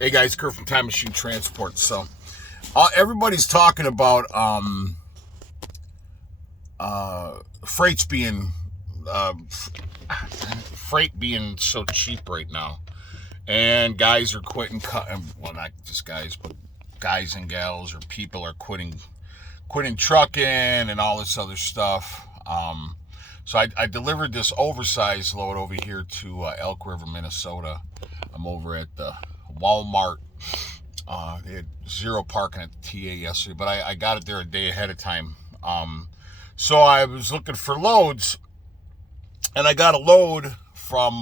Hey guys, Kurt from Time Machine Transport. So, everybody's talking about freights being uh, freight being so cheap right now, and guys are quitting. Well, not just guys, but guys and gals or people are quitting trucking and all this other stuff. So I delivered this oversized load over here to Elk River, Minnesota. I'm over at the Walmart. They had zero parking at the TA yesterday, but I got it there a day ahead of time. So I was looking for loads, and I got a load from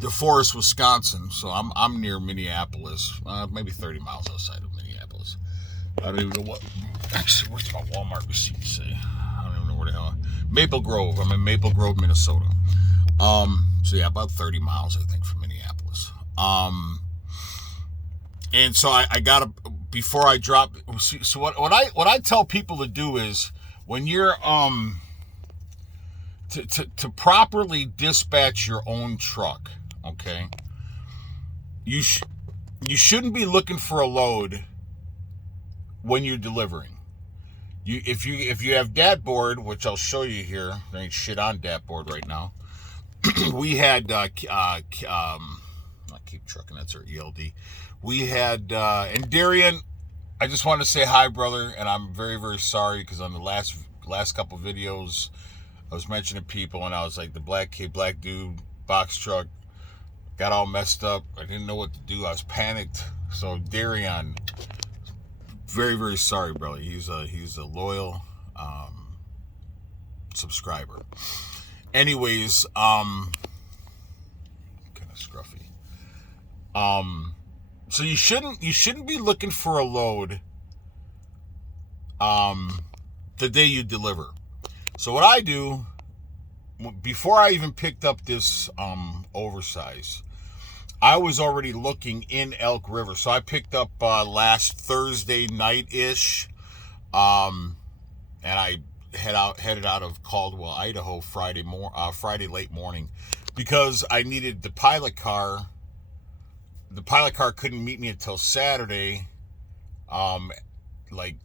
DeForest, Wisconsin. So I'm near Minneapolis, maybe 30 miles outside of Minneapolis. I don't even know what. Actually, where's my Walmart receipt say? I don't even know where the hell. Maple Grove. I'm in Maple Grove, Minnesota. So yeah, about 30 miles, I think, from Minneapolis. And so I got to, before I drop. So what I tell people to do is when you're to properly dispatch your own truck, okay, you you shouldn't be looking for a load when you're delivering. If you have DATboard, which I'll show you here, there ain't shit on DATboard right now. We had I keep trucking, that's our ELD. We had and Darian, I just want to say hi, brother, and I'm very, very sorry because on the last couple videos I was mentioning people and I was like the black dude box truck got all messed up. I didn't know what to do. I was panicked. So Darian, very, very sorry, brother. He's a loyal subscriber. Anyways, kind of scruffy. So you shouldn't be looking for a load the day you deliver. So what I do before I even picked up this oversize, I was already looking in Elk River. So I picked up last Thursday night-ish, and I headed out of Caldwell, Idaho Friday late morning because I needed the pilot car. The pilot car couldn't meet me until Saturday, like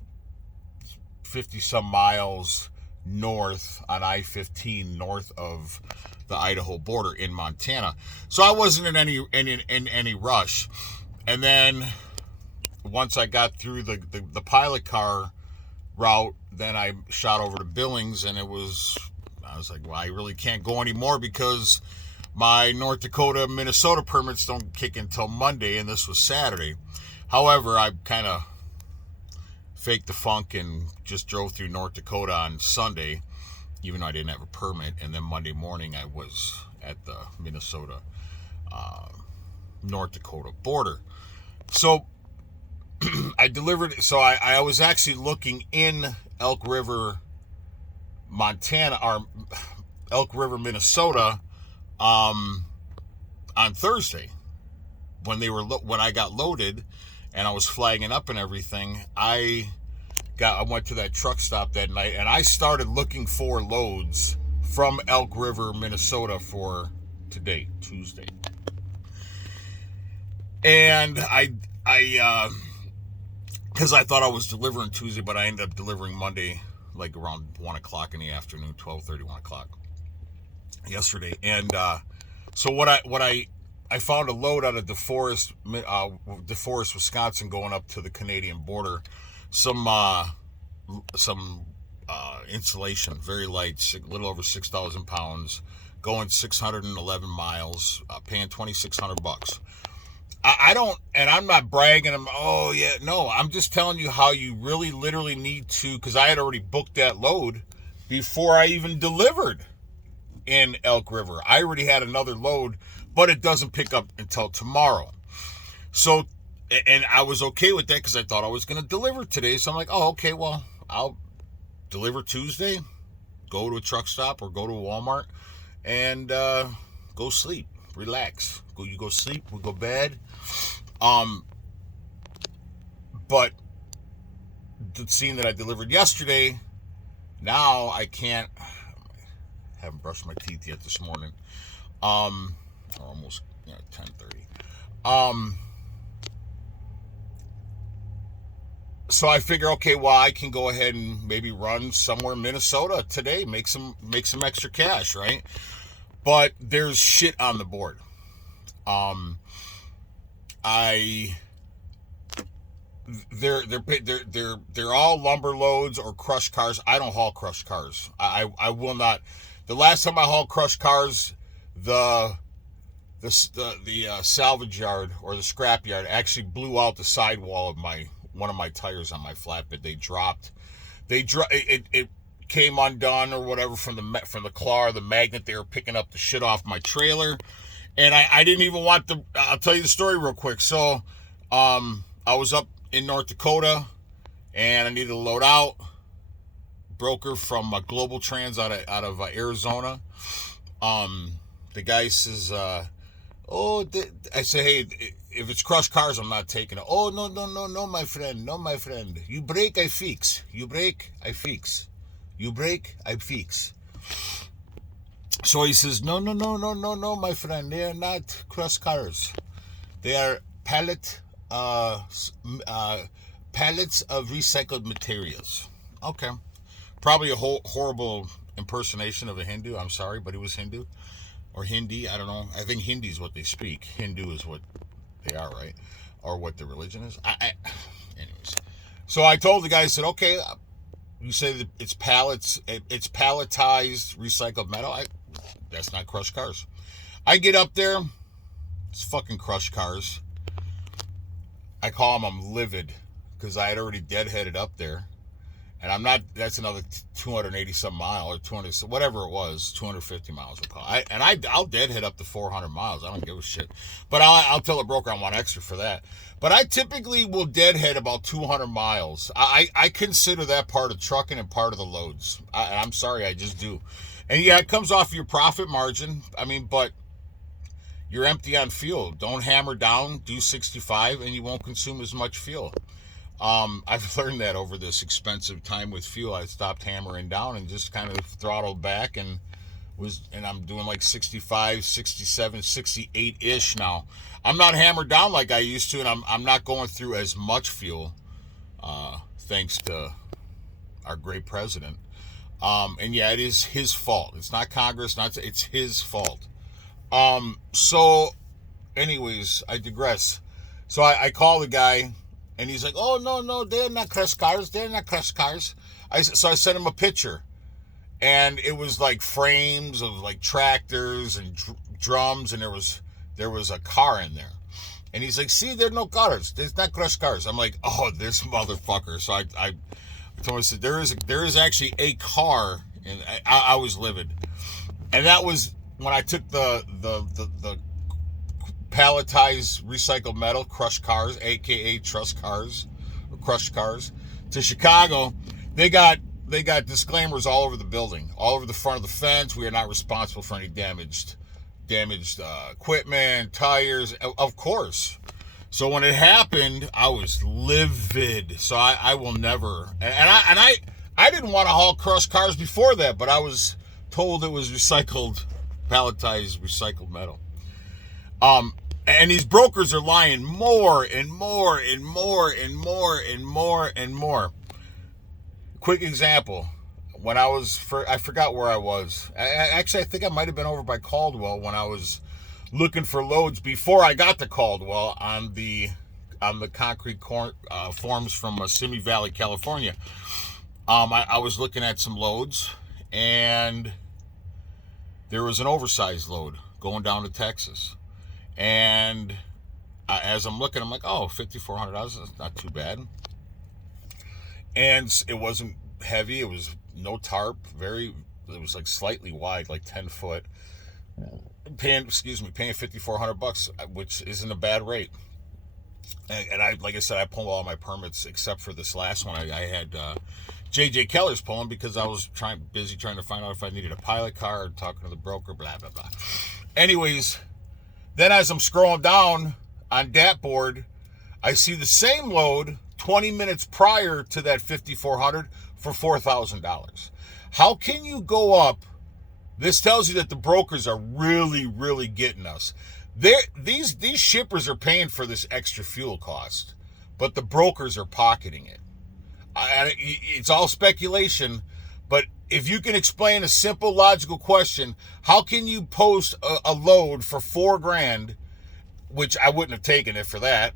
50 some miles north on I-15, north of the Idaho border in Montana. So I wasn't in any rush. And then once I got through the pilot car route, then I shot over to Billings, and I was like, well, I really can't go anymore because my North Dakota, Minnesota permits don't kick until Monday, and this was Saturday. However, I kind of faked the funk and just drove through North Dakota on Sunday, even though I didn't have a permit. And then Monday morning, I was at the Minnesota, North Dakota border. So I delivered. So I was actually looking in Elk River, Montana, or Elk River, Minnesota, on Thursday when I got loaded and I was flagging up and everything. I went to that truck stop that night and I started looking for loads from Elk River, Minnesota for today, Tuesday. And because I thought I was delivering Tuesday, but I ended up delivering Monday, like around 1 o'clock in the afternoon, 12:30, 1 o'clock yesterday. And so what I found a load out of DeForest, Wisconsin, going up to the Canadian border. Some insulation, very light, a little over 6,000 pounds, going 611 miles, paying $2,600. I don't, and I'm not bragging. Oh yeah, no, I'm just telling you how you really, literally need to, because I had already booked that load before I even delivered in Elk River. I already had another load, but it doesn't pick up until tomorrow. So, and I was okay with that because I thought I was going to deliver today. So I'm like, oh, okay, well, I'll deliver Tuesday, go to a truck stop or go to a Walmart and go sleep, relax. You go sleep, we go bed. But the scene that I delivered yesterday, now I can't. Haven't brushed my teeth yet this morning. or almost 10:30. So I figure, okay, well, I can go ahead and maybe run somewhere in Minnesota today, make some extra cash, right? But there's shit on the board. I they're all lumber loads or crushed cars. I don't haul crushed cars. I will not. The last time I hauled crushed cars, the salvage yard or the scrap yard actually blew out the sidewall of one of my tires on my flatbed. It came undone or whatever from the claw or the magnet. They were picking up the shit off my trailer, and I didn't even want to. I'll tell you the story real quick. So, I was up in North Dakota, and I needed to load out. Broker from Global Trans out of Arizona. The guy says, I say, hey, if it's crushed cars, I'm not taking it. Oh, no, my friend. No, my friend. You break, I fix. You break, I fix. You break, I fix. So he says, no, my friend. They are not crushed cars. They are pallets of recycled materials. Okay. Probably a horrible impersonation of a Hindu. I'm sorry, but he was Hindu. Or Hindi, I don't know. I think Hindi is what they speak. Hindu is what they are, right? Or what the religion is. Anyways. So I told the guy, I said, okay, you say that it's palletized recycled metal. That's not crushed cars. I get up there, it's fucking crushed cars. I call them, I'm livid, because I had already deadheaded up there. And I'm not, that's another 280 some mile or 200, whatever it was, 250 miles we'll call it. I'll deadhead up to 400 miles. I don't give a shit. But I'll tell a broker I want extra for that. But I typically will deadhead about 200 miles. I consider that part of trucking and part of the loads. I'm sorry, I just do. And yeah, it comes off your profit margin. I mean, but you're empty on fuel. Don't hammer down, do 65, and you won't consume as much fuel. I've learned that over this expensive time with fuel. I stopped hammering down and just kind of throttled back and I'm doing like 65, 67, 68-ish now. I'm not hammered down like I used to, and I'm not going through as much fuel, thanks to our great president. And yeah, it is his fault. It's not Congress, it's his fault. So anyways, I digress. So I call the guy, and he's like, oh, no, they're not crushed cars. So I sent him a picture. And it was like frames of like tractors and drums, and there was a car in there. And he's like, see, there are no cars. There's not crushed cars. I'm like, oh, this motherfucker. So I told him, I said, there is actually a car. And I was livid. And that was when I took the palletized recycled metal, crushed cars, aka crushed cars, to Chicago. They got disclaimers all over the building, all over the front of the fence. We are not responsible for any damaged equipment, tires, of course. So when it happened, I was livid. So I will never, and I didn't want to haul crushed cars before that, but I was told it was palletized recycled metal. And these brokers are lying more and more and more and more and more and more. Quick example. When I forgot where I was. I think I might have been over by Caldwell when I was looking for loads before I got to Caldwell on the concrete forms from Simi Valley, California. I was looking at some loads, and there was an oversized load going down to Texas. And as I'm looking, I'm like, oh, $5,400, that's not too bad. And it wasn't heavy. It was no tarp. It was like slightly wide, like 10 foot. Paying $5,400, which isn't a bad rate. And like I said, I pulled all my permits except for this last one. I had JJ Keller's pulling because I was busy trying to find out if I needed a pilot car or talking to the broker, blah, blah, blah. Anyways, then as I'm scrolling down on that board, I see the same load 20 minutes prior to that $5,400 for $4,000. How can you go up This tells you that the brokers are really, really getting us. These shippers are paying for this extra fuel cost, but the brokers are pocketing it. It's all speculation, but if you can explain a simple, logical question, how can you post a load for $4,000, which I wouldn't have taken it for that,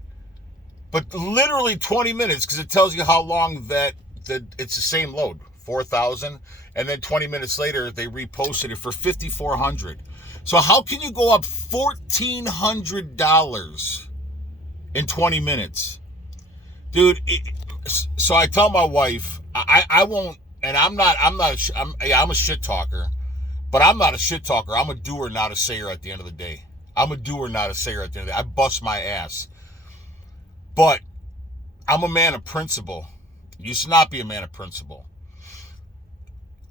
but literally 20 minutes, because it tells you how long that it's the same load, 4,000, and then 20 minutes later they reposted it for 5,400. So how can you go up $1,400 in 20 minutes, dude? So I tell my wife, I won't, and I'm a shit talker, but I'm not a shit talker. I'm a doer, not a sayer. At the end of the day, I'm a doer, not a sayer. At the end of the day, I bust my ass. But I'm a man of principle. Used to not be a man of principle.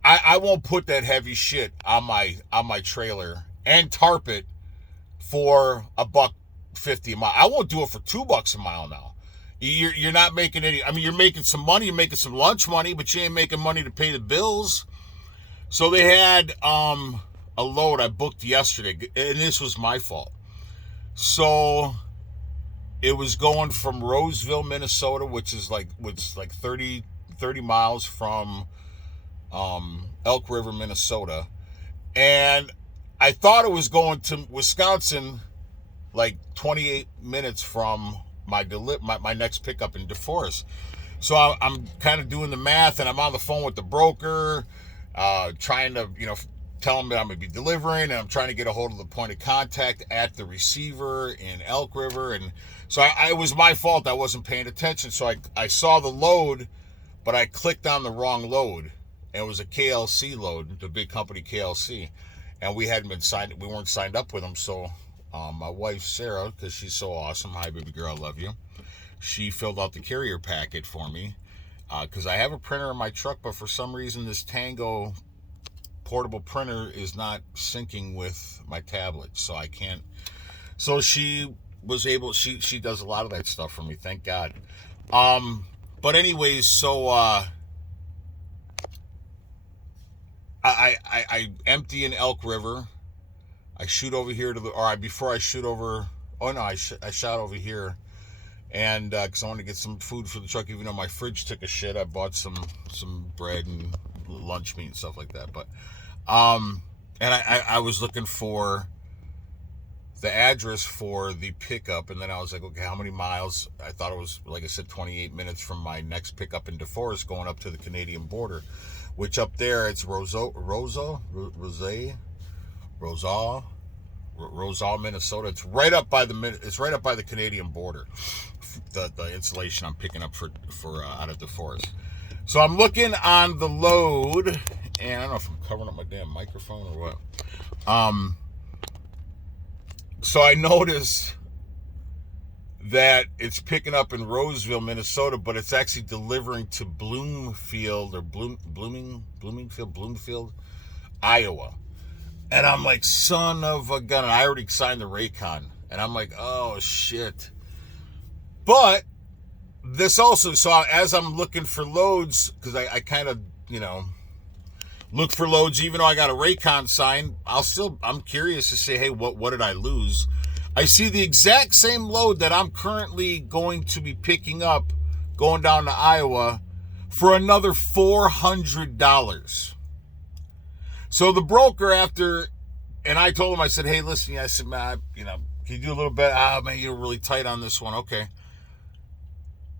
I won't put that heavy shit on my trailer and tarp it for $1.50 a mile. I won't do it for $2 a mile now. You're not making any. I mean, you're making some money. You're making some lunch money, but you ain't making money to pay the bills. So they had a load I booked yesterday, and this was my fault. So it was going from Roseville, Minnesota, which is like 30 miles from Elk River, Minnesota. And I thought it was going to Wisconsin, like 28 minutes from my next pickup in DeForest. So I'm kind of doing the math, and I'm on the phone with the broker, trying to, tell them that I'm going to be delivering, and I'm trying to get a hold of the point of contact at the receiver in Elk River. And so it was my fault. I wasn't paying attention. So I saw the load, but I clicked on the wrong load. And it was a KLC load, the big company KLC. And we weren't signed up with them. So my wife, Sarah, because she's so awesome, hi, baby girl, I love you, she filled out the carrier packet for me, because I have a printer in my truck, but for some reason this Tango portable printer is not syncing with my tablet, so I can't. So she was able, she does a lot of that stuff for me, thank God. But anyways, so I empty in Elk River. I shoot over here before I shoot over, I shot over here, and because I wanted to get some food for the truck, even though my fridge took a shit. I bought some bread and lunch meat and stuff like that. But and I was looking for the address for the pickup, and then I was like, okay, how many miles? I thought it was, like I said, 28 minutes from my next pickup in DeForest going up to the Canadian border, which up there it's Rosal, Minnesota. It's right up by the Canadian border. The installation I'm picking up for out of DeForest. So I'm looking on the load, and I don't know if I'm covering up my damn microphone or what. So I notice that it's picking up in Roseville, Minnesota, but it's actually delivering to Bloomfield, Iowa. And I'm like, son of a gun. And I already signed the Raycon. And I'm like, oh, shit. But this also, so as I'm looking for loads, because I kind of, look for loads, even though I got a Raycon sign, I'm curious to say, hey, what did I lose? I see the exact same load that I'm currently going to be picking up going down to Iowa for another $400. So the broker, and I told him, I said, hey, listen, I said, man, can you do a little bit? Man, you're really tight on this one. Okay.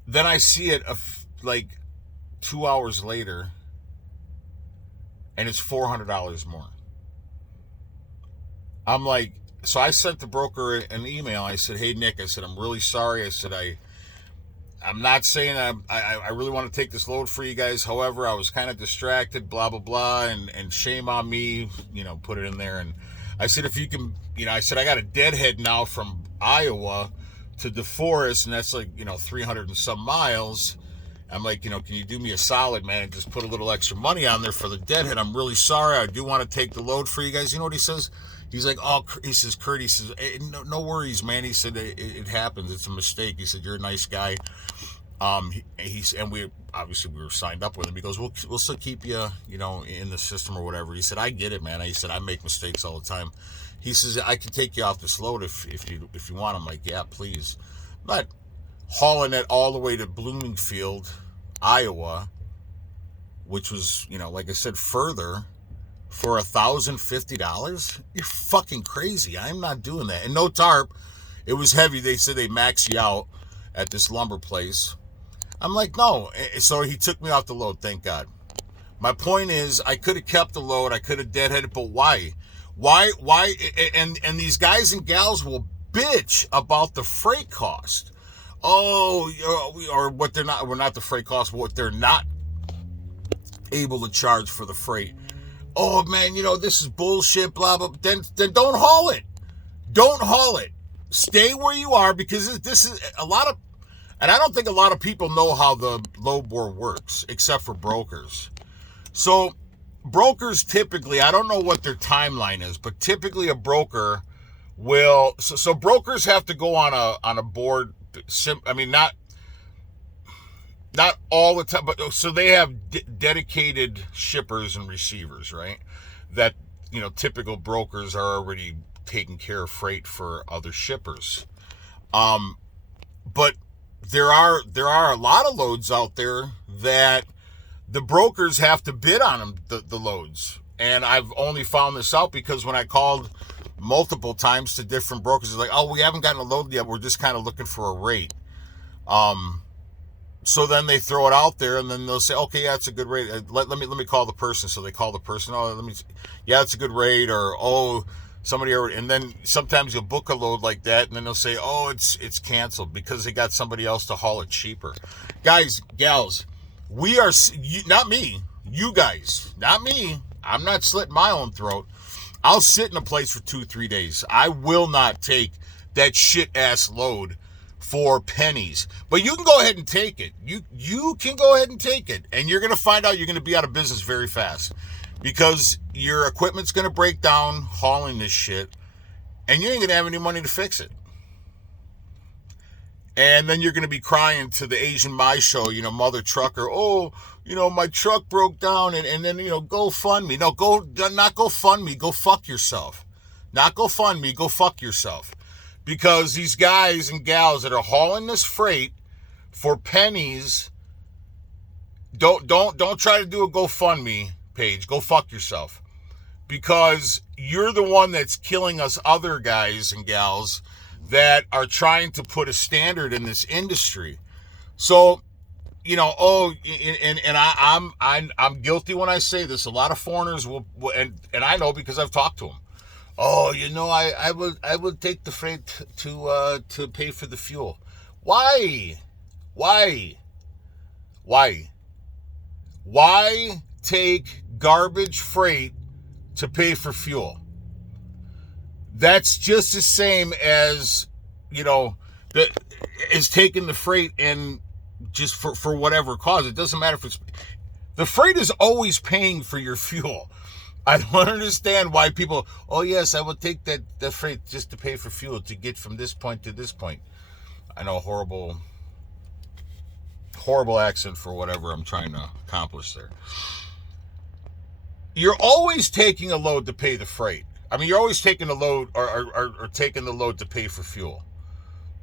Then I see it like 2 hours later, and it's $400 more. I'm like, so I sent the broker an email. I said, hey, Nick, I said, I'm really sorry. I said, I'm not saying I really want to take this load for you guys. However, I was kind of distracted, blah, blah, blah, and shame on me, put it in there. And I said, if you can, I said, I got a deadhead now from Iowa to DeForest, and that's like, 300 and some miles. I'm like, can you do me a solid, man, and just put a little extra money on there for the deadhead? I'm really sorry. I do want to take the load for you guys. You know what he says? He's like, oh, he says, Kurt, he says, hey, no worries, man. He said, it happens. It's a mistake. He said, you're a nice guy. And we obviously we were signed up with him. He goes, we'll still keep you, in the system or whatever. He said, I get it, man. He said, I make mistakes all the time. He says, I can take you off this load if you want. I'm like, yeah, please. I'm not hauling it all the way to Bloomingfield, Iowa, which was, like I said, further for $1,050. You're fucking crazy. I'm not doing that. And no tarp. It was heavy. They said they max you out at this lumber place. I'm like, no. So he took me off the load, thank God. My point is, I could have kept the load. I could have deadheaded, but why? Why? And these guys and gals will bitch about the freight cost. Oh, or what they're not, we're not the freight cost, what they're not able to charge for the freight. Oh man, this is bullshit, blah, blah. Then don't haul it. Don't haul it. Stay where you are, because this is a lot of, and I don't think a lot of people know how the load board works, except for brokers. So brokers typically, I don't know what their timeline is, but typically a broker will, so brokers have to go on a board. I mean, not all the time, but so they have dedicated shippers and receivers, right? That, typical brokers are already taking care of freight for other shippers. But there are a lot of loads out there that the brokers have to bid on them, the loads. And I've only found this out because when I called multiple times to different brokers, it's like, oh, we haven't gotten a load yet. We're just kind of looking for a rate. So then they throw it out there, and then they'll say, okay, yeah, it's a good rate. Let me call the person. So they call the person. Oh, yeah, it's a good rate. Or, oh, somebody already, and then sometimes you'll book a load like that, and then they'll say, oh, it's canceled because they got somebody else to haul it cheaper. Guys, gals, we are, not me, you guys, not me. I'm not slitting my own throat. I'll sit in a place for 2-3 days. I will not take that shit ass load for pennies. But you can go ahead and take it. You can go ahead and take it. And you're going to find out you're going to be out of business very fast. Because your equipment's going to break down hauling this shit. And you ain't going to have any money to fix it. And then you're going to be crying to the Asian My Show, mother trucker. Oh, my truck broke down. And then, go fund me. No, not go fund me. Go fuck yourself. Not go fund me. Go fuck yourself. Because these guys and gals that are hauling this freight for pennies, don't try to do a GoFundMe page. Go fuck yourself. Because you're the one that's killing us other guys and gals that are trying to put a standard in this industry. So, I'm guilty when I say this. A lot of foreigners will and I know because I've talked to them. Oh, I would take the freight to pay for the fuel. Why? Why take garbage freight to pay for fuel? That's just the same as, is taking the freight and just for whatever cause. It doesn't matter if it's, the freight is always paying for your fuel. I don't understand why people, oh yes, I will take that freight just to pay for fuel to get from this point to this point. I know, horrible accent for whatever I'm trying to accomplish there. You're always taking a load to pay the freight. I mean, you're always taking a load or taking the load to pay for fuel.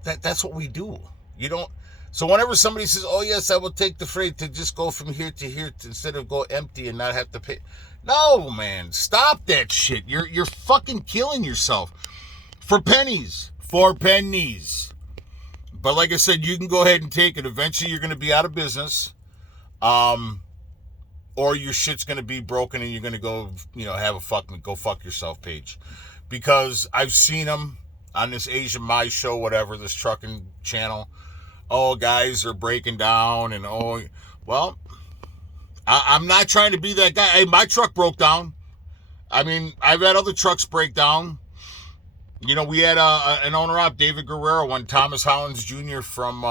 That's what we do. You don't. So whenever somebody says, oh yes, I will take the freight to just go from here to here instead of go empty and not have to pay. No, man, stop that shit. You're fucking killing yourself for pennies. But like I said, you can go ahead and take it. Eventually you're going to be out of business. Or your shit's going to be broken and you're going to go, have a go fuck yourself page. Because I've seen them on this Asian My Show, whatever, this trucking channel. Oh, guys are breaking down and I'm not trying to be that guy. Hey, my truck broke down. I mean, I've had other trucks break down. We had an owner-op, David Guerrero, one Thomas Hollins Jr. from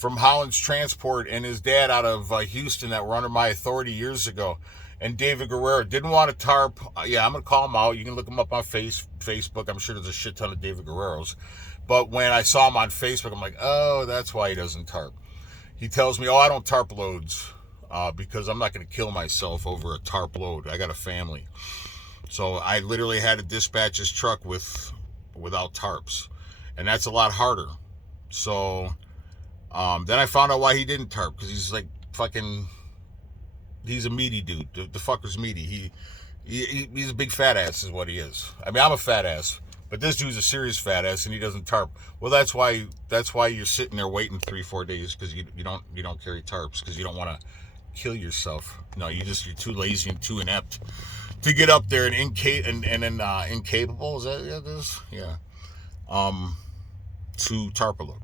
Hollins Transport and his dad out of Houston that were under my authority years ago. And David Guerrero didn't want a tarp. Yeah, I'm going to call him out. You can look him up on Facebook. I'm sure there's a shit ton of David Guerreros. But when I saw him on Facebook, I'm like, oh, that's why he doesn't tarp. he tells me, oh, I don't tarp loads because I'm not going to kill myself over a tarp load. I got a family. So I literally had to dispatch his truck without tarps. And that's a lot harder. So then I found out why he didn't tarp, because he's like fucking, he's a meaty dude. The fucker's meaty. He's a big fat ass is what he is. I mean, I'm a fat ass, but this dude's a serious fat ass, and he doesn't tarp. Well, that's why you're sitting there waiting 3-4 days, because you don't carry tarps, because you don't want to kill yourself. No, you're too lazy and too inept to get up there and incapable. Is that it is? Yeah. To tarp a load.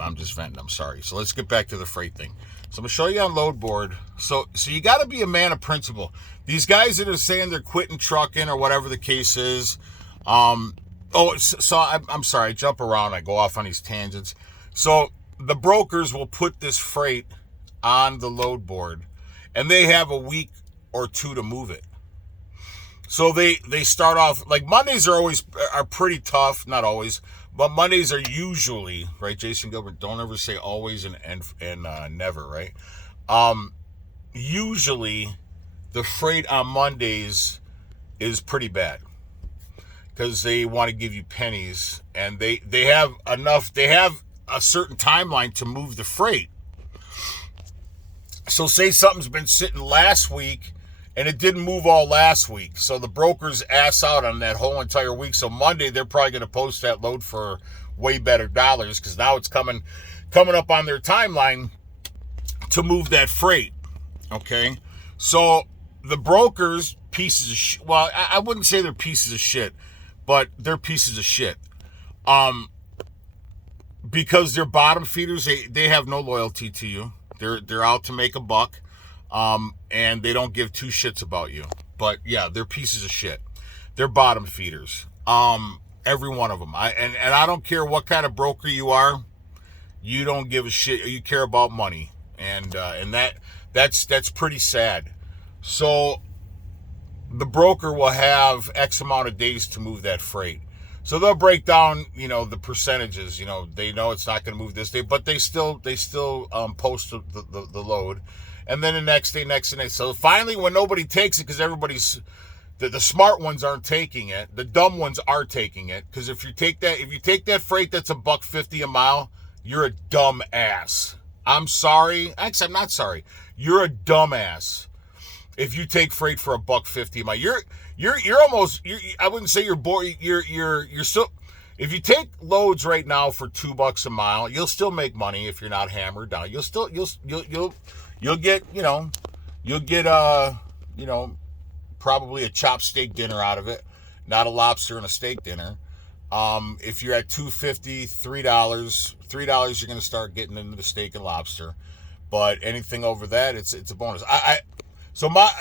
I'm just venting. I'm sorry. So let's get back to the freight thing. So I'm gonna show you on load board. So you got to be a man of principle. These guys that are saying they're quitting trucking or whatever the case is. I'm sorry. I jump around. I go off on these tangents. So the brokers will put this freight on the load board, and they have a week or two to move it. So they start off, like, Mondays are pretty tough. Not always, but Mondays are usually, right, Jason Gilbert? Don't ever say always and never, right? Usually the freight on Mondays is pretty bad, because they want to give you pennies, and they have a certain timeline to move the freight. So say something's been sitting last week and it didn't move all last week, so the brokers ass out on that whole entire week. So Monday they're probably going to post that load for way better dollars, because now it's coming up on their timeline to move that freight. Okay, so the brokers, pieces of shit. Well, I wouldn't say they're pieces of shit, but they're pieces of shit. Because they're bottom feeders, they have no loyalty to you. They're out to make a buck. And they don't give two shits about you. But yeah, they're pieces of shit. They're bottom feeders. Every one of them. And I don't care what kind of broker you are. You don't give a shit. You care about money. And that's pretty sad. So the broker will have X amount of days to move that freight. So they'll break down, the percentages. They know it's not going to move this day, but they still post the load. And then the next day. So finally, when nobody takes it, because everybody's, the smart ones aren't taking it, the dumb ones are taking it. Because if you take that freight that's $1.50 a mile, you're a dumb ass. I'm sorry. Actually, I'm not sorry. You're a dumb ass if you take freight for $1.50 a mile. You're almost. I wouldn't say you're bored. You're still. If you take loads right now for $2 a mile, you'll still make money if you're not hammered down. You'll get probably a chopped steak dinner out of it, not a lobster and a steak dinner. If you're at $2.50, $3, you're going to start getting into the steak and lobster. But anything over that, it's a bonus.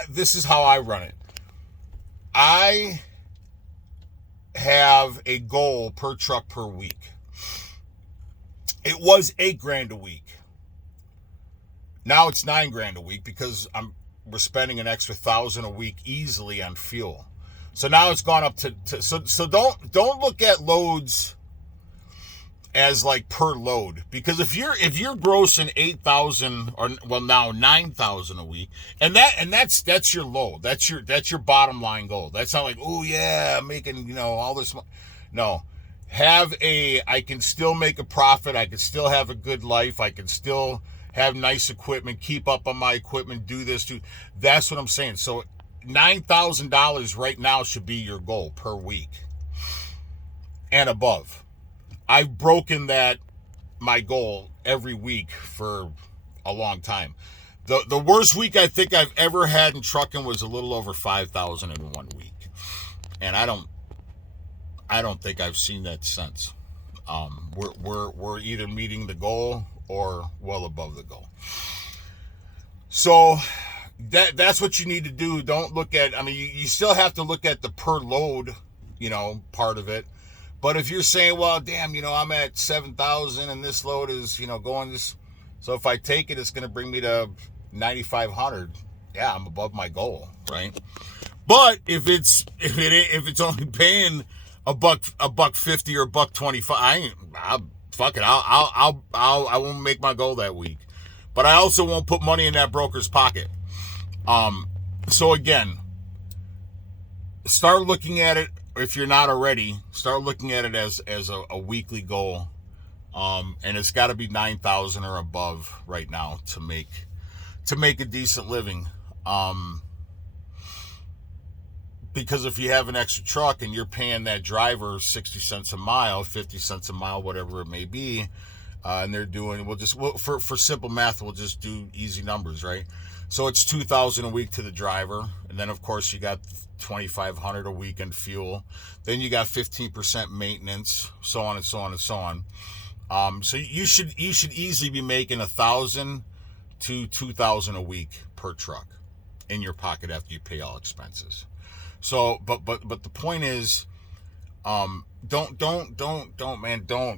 This is how I run it. I have a goal per truck per week. It was $8,000 a week. Now it's $9,000 a week, because we're spending an extra $1,000 a week easily on fuel. So now it's gone up to so don't look at loads as like per load, because if you're grossing 8,000 or now 9,000 a week, and that's your low, that's your bottom line goal. That's not like, oh yeah, I'm making all this money. No, I can still make a profit. I can still have a good life. I can still have nice equipment, keep up on my equipment, do this, that's what I'm saying. So $9,000 right now should be your goal per week and above. I've broken my goal every week for a long time. The worst week I think I've ever had in trucking was a little over 5,000 in 1 week. And I don't think I've seen that since. We're either meeting the goal or well above the goal. So that's what you need to do. Don't look at, you still have to look at the per load, part of it. But if you're saying, well, damn, I'm at 7,000 and this load is, going this, so if I take it, it's going to bring me to 9,500. Yeah, I'm above my goal, right? But if it's only paying $1.50 or $1.25, fuck it. I won't make my goal that week. but I also won't put money in that broker's pocket. So again, start looking at it, if you're not already, start looking at it as a weekly goal. And it's got to be 9,000 or above right now to make a decent living. Because if you have an extra truck and you're paying that driver 60 cents a mile, 50 cents a mile, whatever it may be, and they're doing, for simple math, we'll just do easy numbers, right? So it's 2,000 a week to the driver, and then of course you got 2,500 a week in fuel. Then you got 15% maintenance, so on and so on and so on. So you should easily be making 1,000 to 2,000 a week per truck in your pocket after you pay all expenses. So, but the point is, don't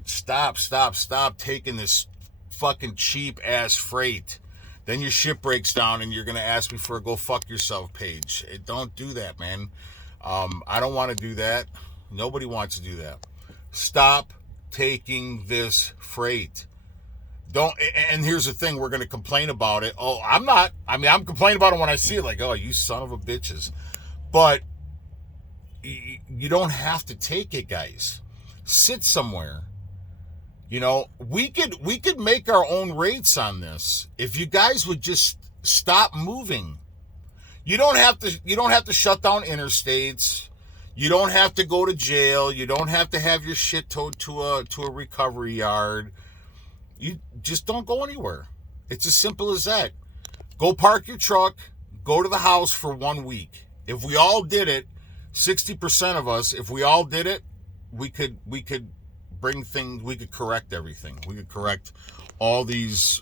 stop taking this fucking cheap ass freight. Then your ship breaks down and you're going to ask me for a go fuck yourself page. Don't do that, man. I don't want to do that. Nobody wants to do that. Stop taking this freight. And here's the thing, we're going to complain about it. Oh, I'm not. I mean, I'm complaining about it when I see it, like, oh, you son of a bitches. But you don't have to take it, guys. Sit somewhere. You know, we could make our own rates on this if you guys would just stop moving. You don't have to shut down interstates. You don't have to go to jail. You don't have to have your shit towed to a recovery yard. You just don't go anywhere. It's as simple as that. Go park your truck, go to the house for 1 week. If we all did it, 60% of us, if we all did it, we could bring things, we could correct everything. We could correct all this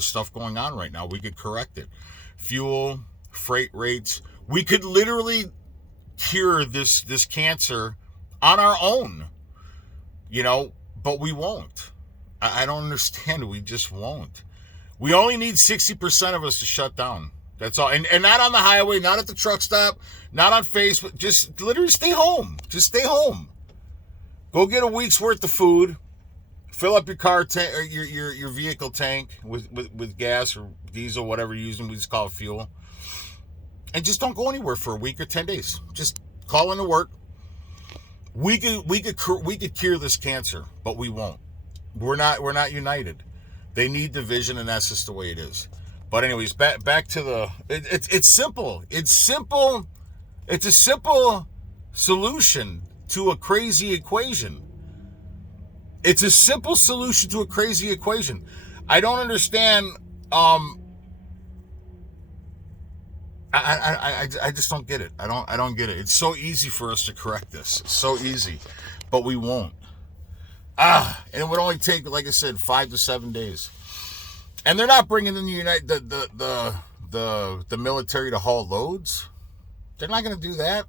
stuff going on right now. We could correct it. Fuel, freight rates. We could literally cure this cancer on our own, you know, but we won't. I don't understand. We just won't. We only need 60% of us to shut down. That's all. And not on the highway, not at the truck stop, not on Facebook. Just literally stay home. Just stay home. Go get a week's worth of food. Fill up your car tank, or your vehicle tank with gas or diesel, whatever you're using. We just call it fuel. And just don't go anywhere for a week or 10 days. Just call into work. We could cure this cancer, but we won't. We're not united. They need division, and that's just the way it is. But anyways, back to it's simple. It's simple. It's a simple solution to a crazy equation. It's a simple solution to a crazy equation. I don't understand. I just don't get it. I don't get it. It's so easy for us to correct this. It's so easy, but we won't. And it would only take, like I said, 5 to 7 days. And they're not bringing in the military to haul loads. They're not going to do that.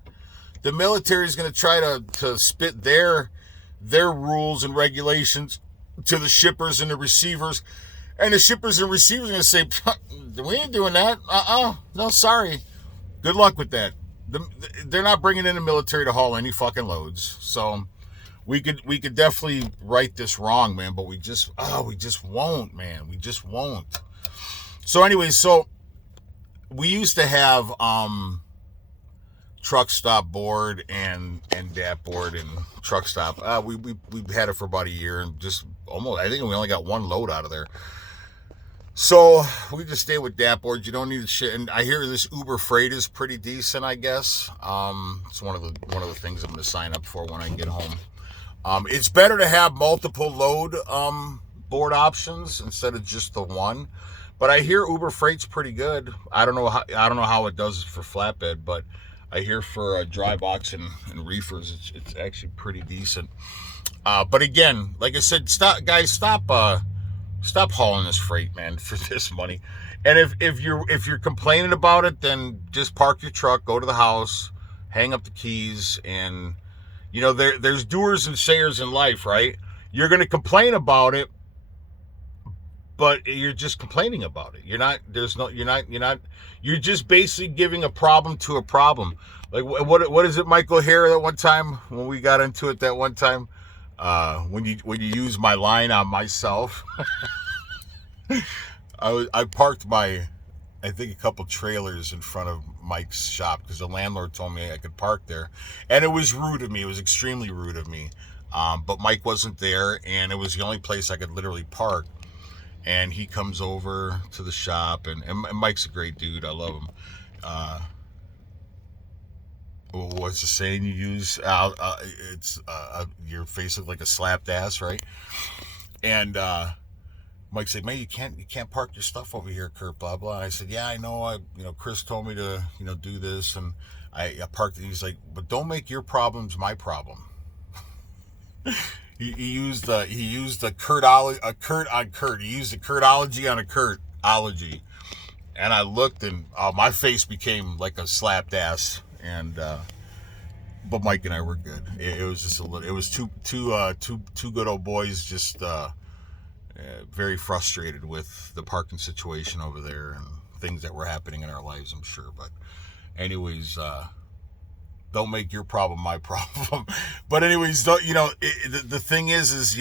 The military is going to try to spit their rules and regulations to the shippers and the receivers. And the shippers and receivers are going to say, we ain't doing that. No, sorry. Good luck with that. They're not bringing in the military to haul any fucking loads. So we could definitely right this wrong, man. But we just won't, man. We just won't. So anyways, so we used to have truck stop board and DAP board and truck stop. We had it for about a year and just almost, I think we only got one load out of there. So we just stay with DAP boards. You don't need shit. And I hear this Uber Freight is pretty decent, I guess. It's one of the things I'm going to sign up for when I get home. It's better to have multiple load board options instead of just the one. But I hear Uber Freight's pretty good. I don't know how it does for flatbed, but I hear for dry box and reefers, it's actually pretty decent. But again, like I said, stop hauling this freight, man, for this money. And if you're complaining about it, then just park your truck, go to the house, hang up the keys, and you know there's doers and sayers in life, right? You're going to complain about it, but you're just complaining about it. You're just basically giving a problem to a problem. Like what is it, Michael Hare, that one time when we got into it that one time, when you use my line on myself. I parked I think a couple trailers in front of Mike's shop because the landlord told me I could park there, and it was rude of me. It was extremely rude of me. But Mike wasn't there, and it was the only place I could literally park. And he comes over to the shop, and Mike's a great dude. I love him. What's the saying you use? It's your face looks like a slapped ass, right? And Mike said, "Man, you can't park your stuff over here, Kurt." Blah blah. I said, "Yeah, I know. Chris told me to do this, and I parked it." He's like, "But don't make your problems my problem." He used a Kurt on Kurt. He used a Kurtology on a Kurtology, and I looked, and my face became like a slapped ass. And but Mike and I were good. It was just a little. It was two good old boys, just very frustrated with the parking situation over there and things that were happening in our lives, I'm sure. But anyways, don't make your problem my problem. But anyways, the thing is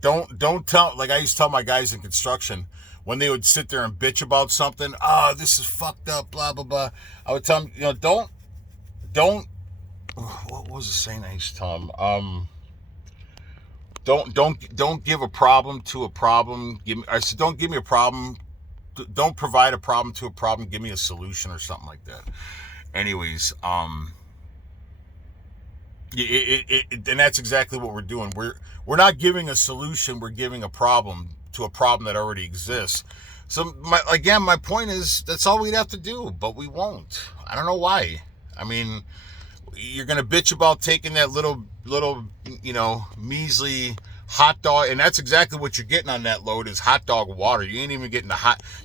don't tell, like I used to tell my guys in construction when they would sit there and bitch about something. Oh, this is fucked up, blah blah blah. I would tell them, don't. What was the saying I used to tell them? Don't give a problem to a problem. I said, don't give me a problem. Don't provide a problem to a problem. Give me a solution or something like that. Anyways, and that's exactly what we're doing. We're not giving a solution. We're giving a problem to a problem that already exists. So my point is that's all we'd have to do, but we won't. I don't know why. I mean, you're gonna bitch about taking that little measly hot dog, and that's exactly what you're getting on that load is hot dog water. You ain't even getting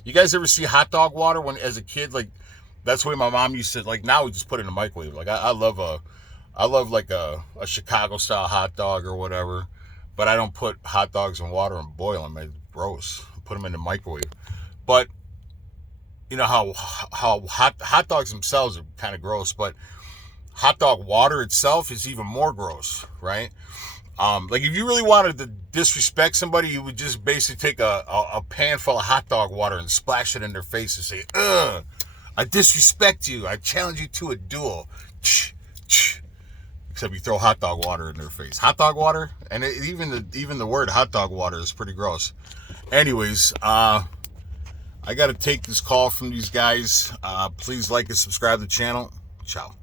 you guys ever see hot dog water when as a kid? Like that's the way my mom used to, like, now we just put it in a microwave. Like I love like a Chicago style hot dog or whatever, but I don't put hot dogs in water and boil them. It's gross. Put them in the microwave. But you know how hot dogs themselves are kind of gross, but hot dog water itself is even more gross, right? Like if you really wanted to disrespect somebody, you would just basically take a pan full of hot dog water and splash it in their face and say, "Ugh, I disrespect you. I challenge you to a duel." Except you throw hot dog water in their face. Hot dog water, and even the word hot dog water is pretty gross. Anyways, I got to take this call from these guys. Please like and subscribe to the channel. Ciao.